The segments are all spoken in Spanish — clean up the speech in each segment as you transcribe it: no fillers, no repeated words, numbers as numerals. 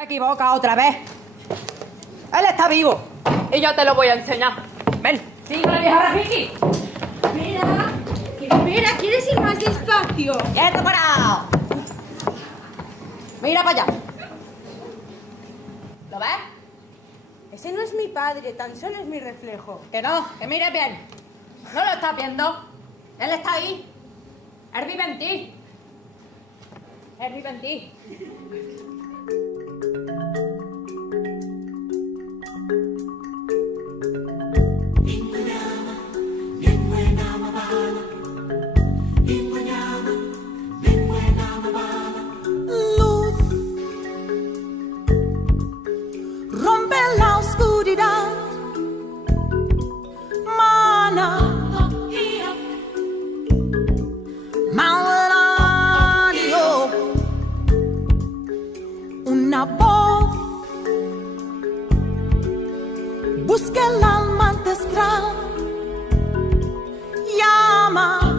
Se equivoca otra vez. Él está vivo. Y yo te lo voy a enseñar. Ven, sigue la vieja Rafiki. Espera, ¿quieres ir más despacio? ¡Quieto parado! Mira para allá. ¿Lo ves? Ese no es mi padre, tan solo es mi reflejo. Que no, que mires bien. ¿No lo estás viendo? Él está ahí. Él vive en ti. Él vive en ti. Luz, rompe la oscuridad, mana, malveradio, una voz, busca el alma ancestral, llama.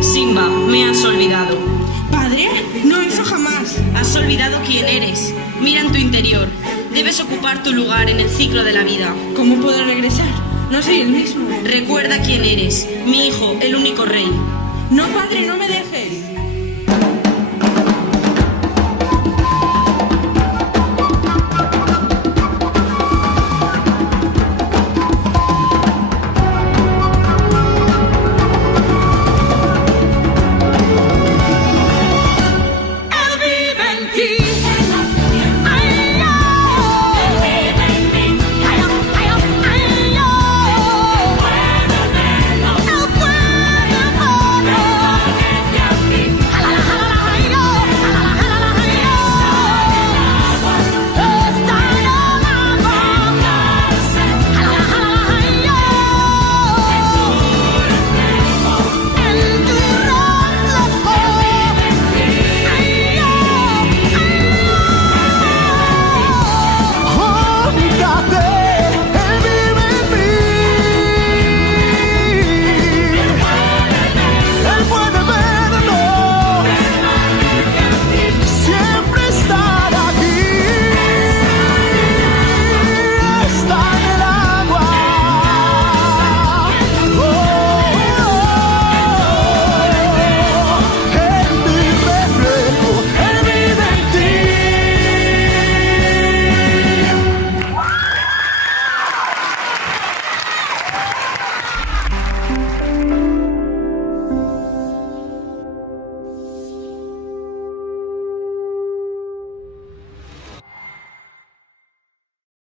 Simba, me has olvidado. Padre, no, eso jamás. Has olvidado quién eres. Mira en tu interior. Debes ocupar tu lugar en el ciclo de la vida. ¿Cómo puedo regresar? No soy el mismo. Recuerda quién eres. Mi hijo, el único rey. No, padre, no me dejes.